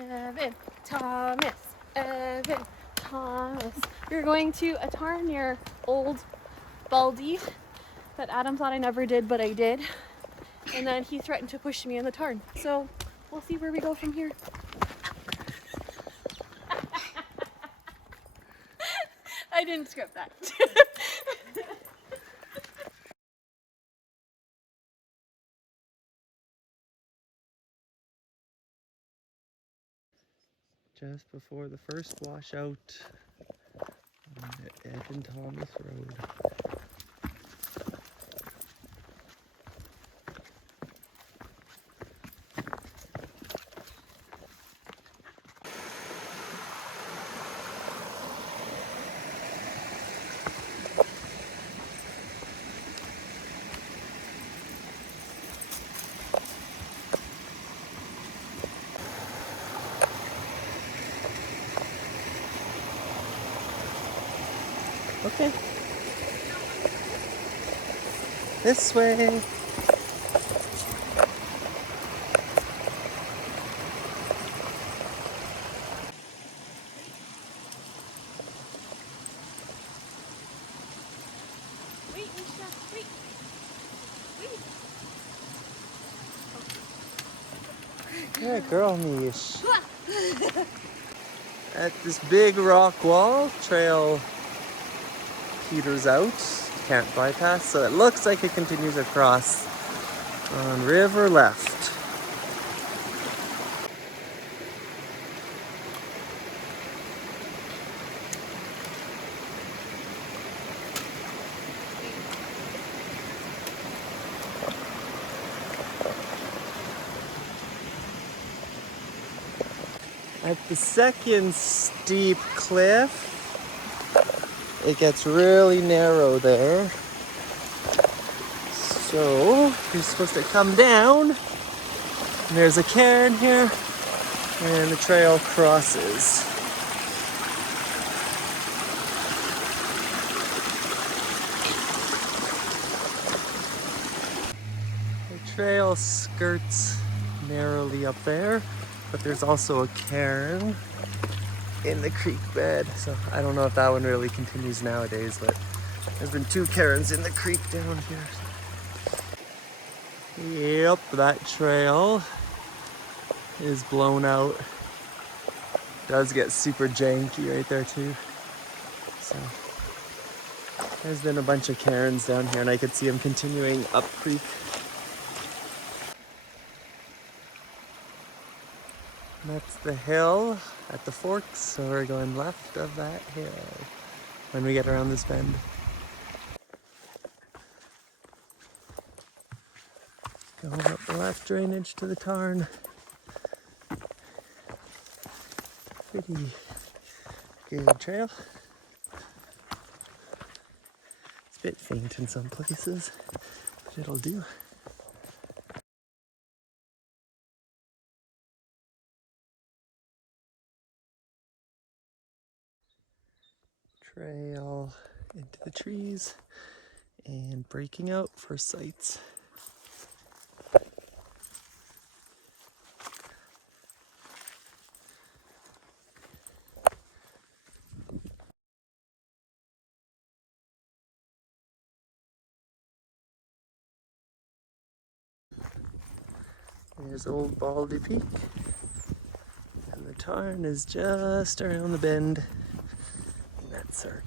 Evan, Thomas, Evan, Thomas. We're going to a tarn near old Baldy that Adam thought I never did, but I did. And then he threatened to push me in the tarn. So we'll see where we go from here. I didn't script that. Just before the first washout on the Ed and Thomas Road. Okay. This way. Wait, Misha, wait. Yeah, girl niche. At this big rock wall, trail peters out. Can't bypass, so it looks like it continues across on river left. At the second steep cliff, it gets really narrow there. So you're supposed to come down, and there's a cairn here, and the trail crosses. The trail skirts narrowly up there, but there's also a cairn in the creek bed, so I don't know if that one really continues nowadays, but there's been 2 cairns in the creek down here. Yep, that trail is blown out. Does get super janky right there too. So there's been a bunch of cairns down here, and I could see them continuing up creek. That's the hill at the forks, so we're going left of that hill when we get around this bend. Going up the left drainage to the Tarn. Pretty good trail. It's a bit faint in some places, but it'll do. Trail into the trees and breaking out for sights. There's old Baldy Peak, and the Tarn is just around the bend in that cirque.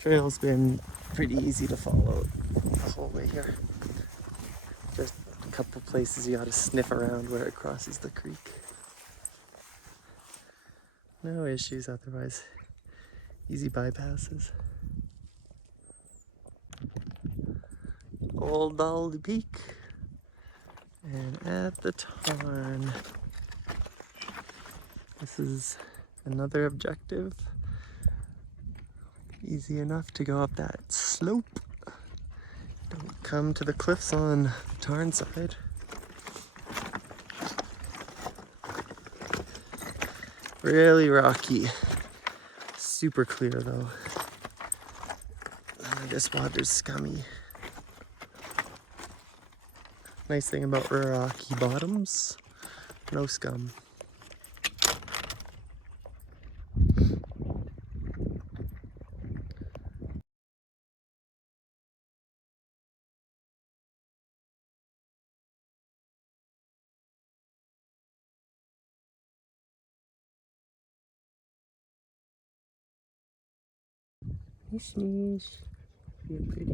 Trail's been pretty easy to follow the whole way here. Just a couple places you gotta sniff around where it crosses the creek. No issues otherwise. Easy bypasses. Old Baldy Peak. And at the Tarn. This is another objective. Easy enough to go up that slope. Don't come to the cliffs on the Tarn side. Really rocky. Super clear though. This water's scummy. Nice thing about rocky bottoms, no scum. Nish, nish. You're pretty.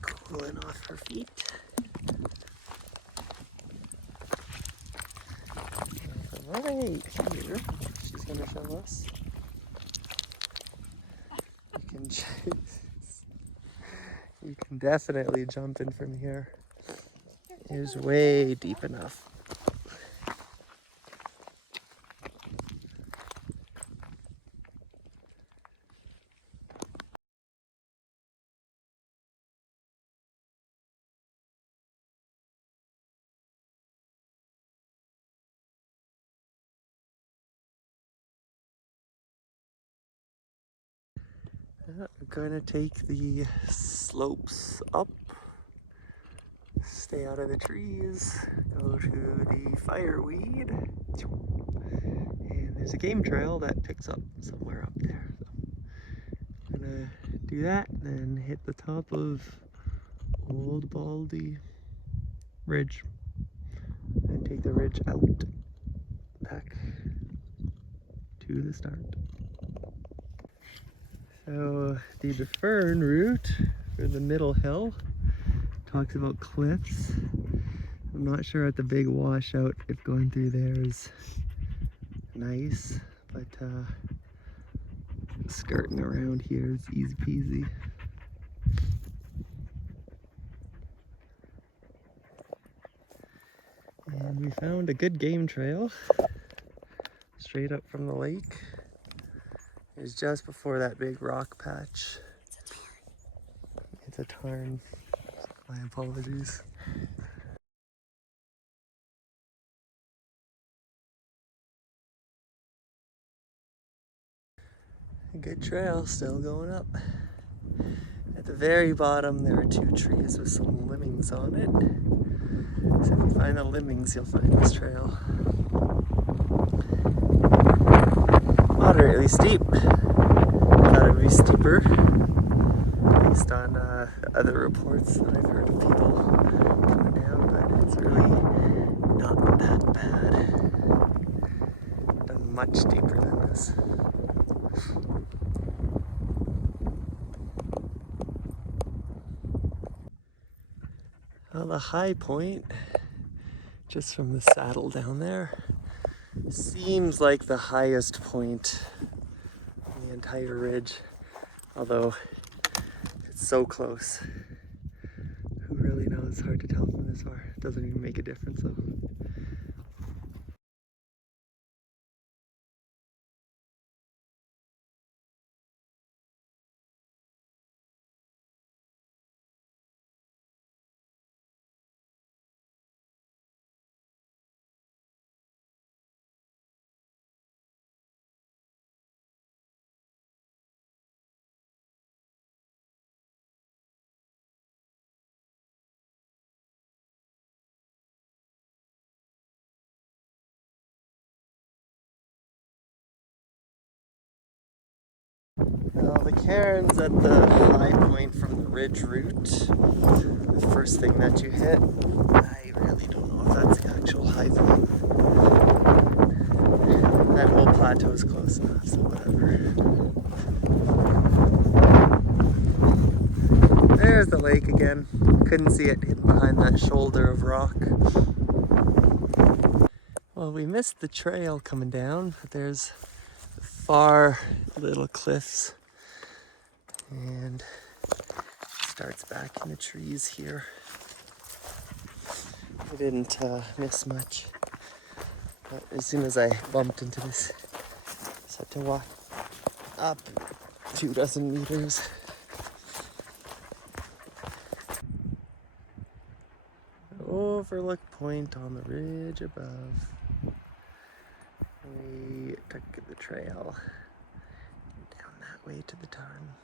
Cooling off her feet. Right here, she's gonna show us. You can you can definitely jump in from here. It's way deep enough. We're gonna take the slopes up, stay out of the trees, go to the fireweed, and there's a game trail that picks up somewhere up there. So I'm gonna do that, then hit the top of Old Baldy Ridge, and take the ridge out back to the start. So the Fern route for the middle hill talks about cliffs. I'm not sure at the big washout if going through there is nice, but skirting around here is easy peasy. And we found a good game trail straight up from the lake. It was just before that big rock patch. It's a tarn. My apologies. A good trail, still going up. At the very bottom there are 2 trees with some lemmings on it. So if you find the lemmings, you'll find this trail. Moderately steep. Thought it would be steeper, based on other reports that I've heard of people coming down, but it's really not that bad. Done much deeper than this. Well, the high point, just from the saddle down there, seems like the highest point on the entire ridge, although it's so close. Who really knows? It's hard to tell from this far. It doesn't even make a difference though. Well, the cairns at the high point from the ridge route, the first thing that you hit, I really don't know if that's the actual high point. That whole plateau is close enough, so whatever. There's the lake again. Couldn't see it hidden behind that shoulder of rock. Well, we missed the trail coming down, but there's far little cliffs. And it starts back in the trees here. I didn't miss much, but as soon as I bumped into this, I just had to walk up 24 meters. Overlook point on the ridge above. We took the trail down way to the Tarn.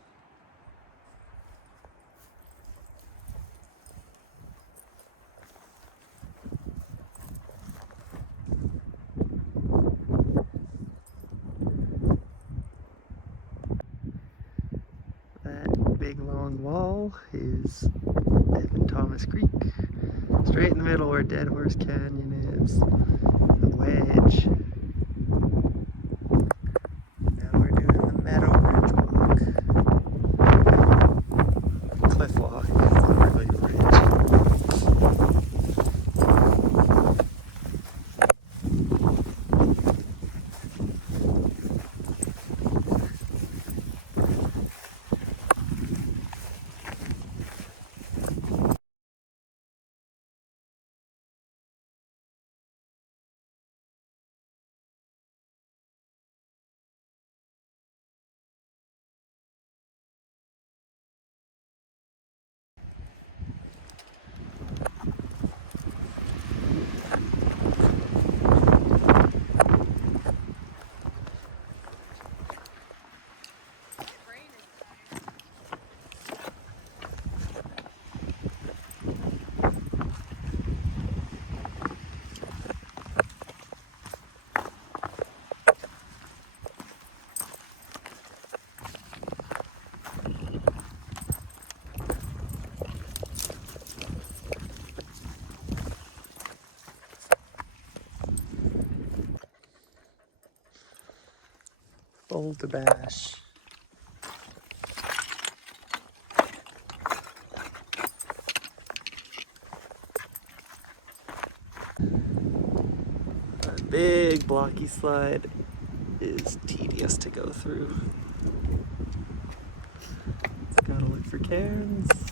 That big long wall is Evan Thomas Creek. Straight in the middle where Dead Horse Canyon is. The wedge. Now we're doing the Meadow Ridge Walk. Cliff walk, it's not really a ridge. Boulder Bash. A big blocky slide is tedious to go through. Gotta look for cairns.